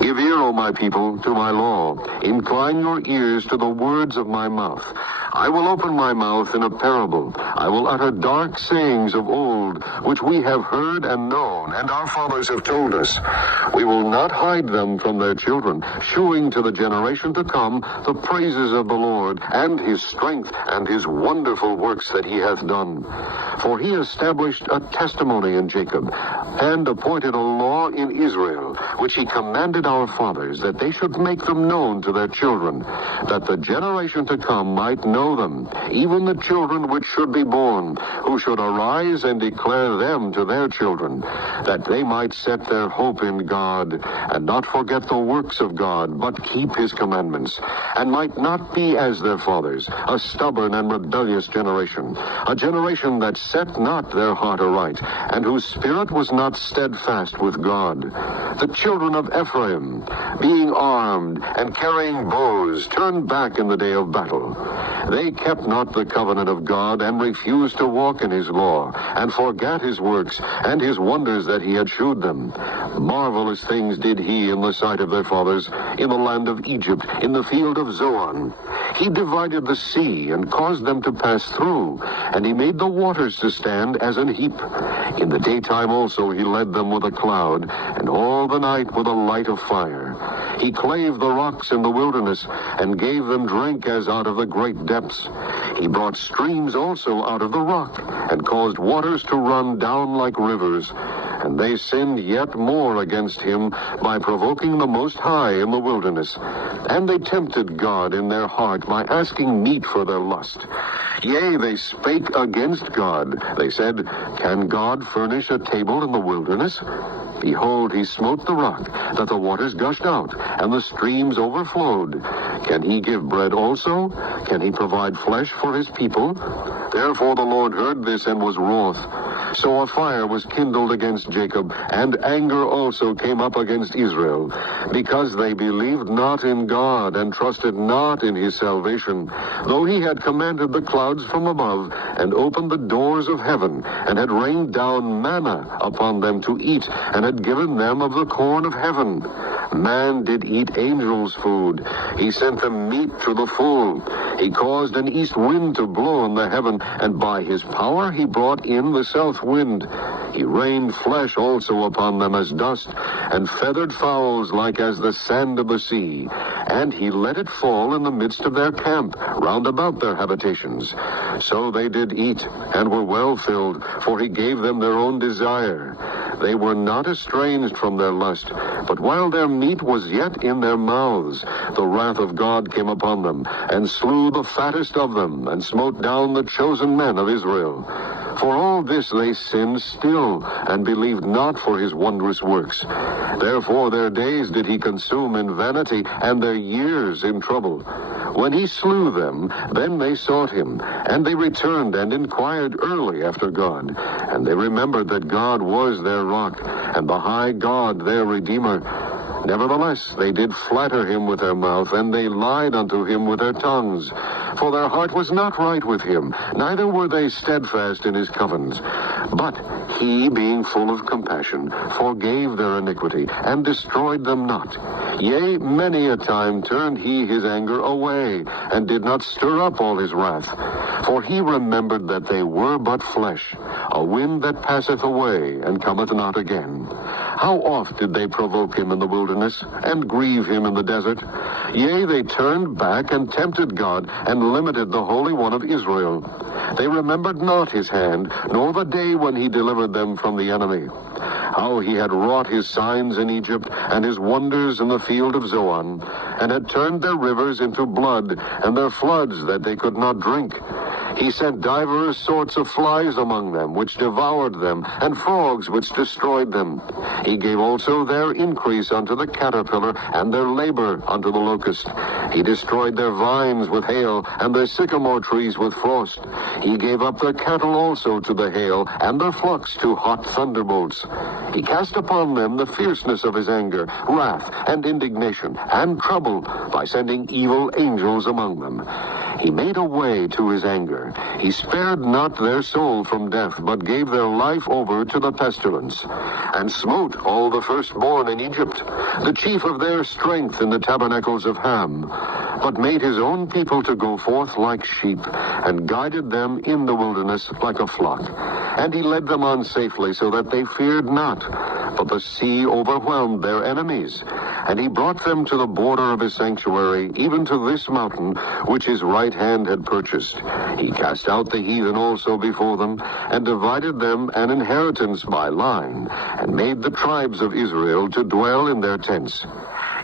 Give ear, O my people, to my law. Incline your ears to the words of my mouth. I will open my mouth in a parable. I will utter dark sayings of old, which we have heard and known, and our fathers have told us. We will not hide them from their children, shewing to the generation to come the praises of the Lord, and his strength, and his wonderful works that he hath done. For he established a testimony in Jacob, and appointed a law in Israel, which he commanded our fathers, that they should make them known to their children, that the generation to come might know them, even the children which should be born, who should arise and declare them to their children, that they might set their hope in God, and not forget the works of God, but keep his commandments, and might not be as their fathers, a stubborn and rebellious generation, a generation that set not their heart aright, and whose spirit was not steadfast with God. The children of Ephraim, being armed and carrying bows, turned back in the day of battle. They kept not the covenant of God, and refused to walk in his law, and forgat his works, and his wonders that he had shewed them. Marvelous things did he in the sight of their fathers, in the land of Egypt, in the field of Zoan. He divided the sea, and caused them to pass through, and he made the waters to stand as an heap. In the daytime also he led them with a cloud, and all the night with a light of fire. He clave the rocks in the wilderness, and gave them drink as out of the great depths. He brought streams also out of the rock, and caused waters to run down like rivers. And they sinned yet more against him by provoking the Most High in the wilderness. And they tempted God in their heart by asking meat for their lust. Yea, they spake against God. They said, Can God furnish a table in the wilderness? Behold, he smote the rock, that the waters gushed out, and the streams overflowed. Can he give bread also? Can he provide flesh for his people? Therefore the Lord heard this and was wroth. So a fire was kindled against Jacob, and anger also came up against Israel, because they believed not in God, and trusted not in his salvation, though he had commanded the clouds from above, and opened the doors of heaven, and had rained down manna upon them to eat, and had given them of the corn of heaven. Man did eat angels' food. He sent them meat to the full. He caused an east wind to blow in the heaven, and by his power he brought in the south wind. He rained flesh also upon them as dust, and feathered fowls like as the sand of the sea. And he let it fall in the midst of their camp, round about their habitations. So they did eat, and were well filled, for he gave them their own desire. They were not estranged from their lust, but while their meat was yet in their mouths, the wrath of God came upon them, and slew the fattest of them, and smote down the chosen men of Israel. For all this they sinned still, and believed not for his wondrous works. Therefore their days did he consume in vanity, and their years in trouble. When he slew them, then they sought him, and they returned and inquired early after God. And they remembered that God was their rock, and the high God their Redeemer. Nevertheless, they did flatter him with their mouth, and they lied unto him with their tongues. For their heart was not right with him, neither were they steadfast in his covenants. But he, being full of compassion, forgave their iniquity, and destroyed them not. Yea, many a time turned he his anger away, and did not stir up all his wrath. For he remembered that they were but flesh, a wind that passeth away, and cometh not again. How oft did they provoke him in the wilderness, and grieve him in the desert? Yea, they turned back and tempted God, and limited the Holy One of Israel. They remembered not his hand, nor the day when he delivered them from the enemy. How he had wrought his signs in Egypt, and his wonders in the field of Zoan, and had turned their rivers into blood, and their floods that they could not drink. He sent divers sorts of flies among them, which devoured them, and frogs which destroyed them. He gave also their increase unto the caterpillar, and their labor unto the locust. He destroyed their vines with hail, and their sycamore trees with frost. He gave up their cattle also to the hail, and their flocks to hot thunderbolts. He cast upon them the fierceness of his anger, wrath, and indignation, and trouble, by sending evil angels among them. He made a way to his anger, fire. He spared not their soul from death, but gave their life over to the pestilence, and smote all the firstborn in Egypt, the chief of their strength in the tabernacles of Ham, but made his own people to go forth like sheep, and guided them in the wilderness like a flock. And he led them on safely, so that they feared not. But the sea overwhelmed their enemies, and he brought them to the border of his sanctuary, even to this mountain, which his right hand had purchased. He cast out the heathen also before them, and divided them an inheritance by line, and made the tribes of Israel to dwell in their tents.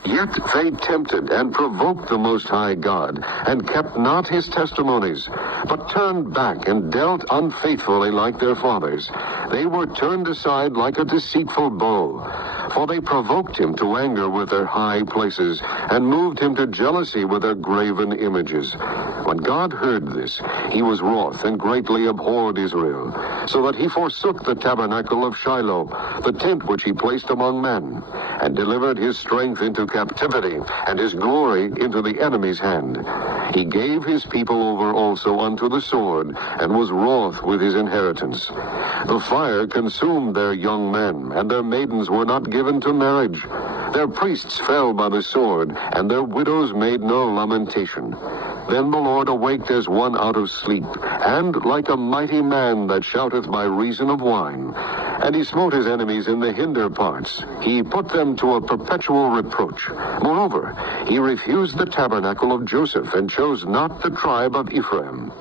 Yet they tempted and provoked the Most High God, and kept not his testimonies, but turned back and dealt unfaithfully like their fathers. They were turned aside like a deceitful bow, for they provoked him to anger with their high places, and moved him to jealousy with their graven images. When God heard this, he was wroth, and greatly abhorred Israel, so that he forsook the tabernacle of Shiloh, the tent which he placed among men, and delivered his strength into captivity, and his glory into the enemy's hand. He gave his people over also unto the sword, and was wroth with his inheritance. The fire consumed their young men, and their maidens were not given to marriage. Their priests fell by the sword, and their widows made no lamentation. Then the Lord awaked as one out of sleep, and like a mighty man that shouteth by reason of wine. And he smote his enemies in the hinder parts. He put them to a perpetual reproach. Moreover, he refused the tabernacle of Joseph, and chose not the tribe of Ephraim,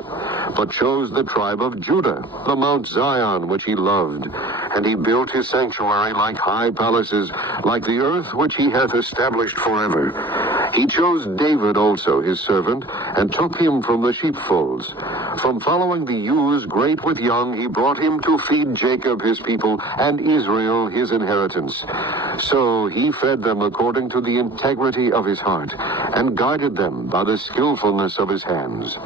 but chose the tribe of Judah, the Mount Zion which he loved. And he built his sanctuary like high palaces, like the earth which he hath established forever. He chose David also his servant, and took him from the sheepfolds. From following the ewes great with young, he brought him to feed Jacob his people, and Israel his inheritance. So he fed them according to the integrity of his heart, and guided them by the skillfulness of his hands.